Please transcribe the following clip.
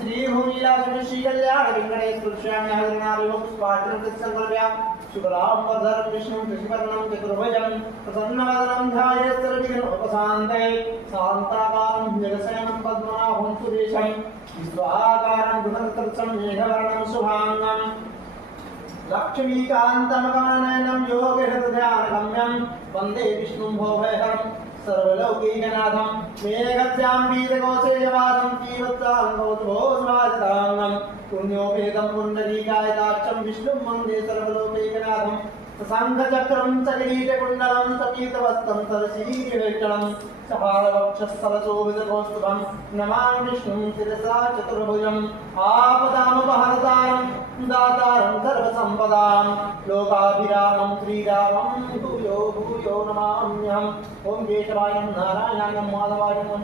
श्री भूमिलास श्री कल्याण वेंकटेश्वर स्वामी हरिनाम स्वागतम संकल्प्या शुभलाभ वरदर विष्णु कृष्णवर्णं चतुर्भुजं प्रसन्नवदनं ध्यायेत् सर्वविघ्नोपशान्तये शान्ताकारं जगत्सेनं पद्मनाभं सुरेशं विश्वाकारं गुणत्रयं मेघवर्णं शुभांगं लक्ष्मीकान्तमकमलनयनं योगहृदयानगम्यं वन्दे विष्णुं भवभयहरं सर्वलौकिकनाथं मेघस्यां वीरकोशेयवासं जीवत्साङ्गोद्भोस्वादिताङ्गं पुण्योपेतं पुण्डरीकायताक्षं विष्णुं वन्दे सर्वलोकैकनाथं शङ्खचक्रं चकिरीटकुण्डलं सपीतवस्त्रं सरसीरिवेक्षणं सहारवक्षस्थलशोभितकौस्तुभं नमामि विष्णुं शिरसा चतुर्भुजम् आपदामपहर्तारं दातारं सर्वसम्पदां लोकाभिरामं श्रीरामं भूयो भूयो नमाम्यहम्। ओं केशवाय नमः नारायणाय नमः माधवाय नमः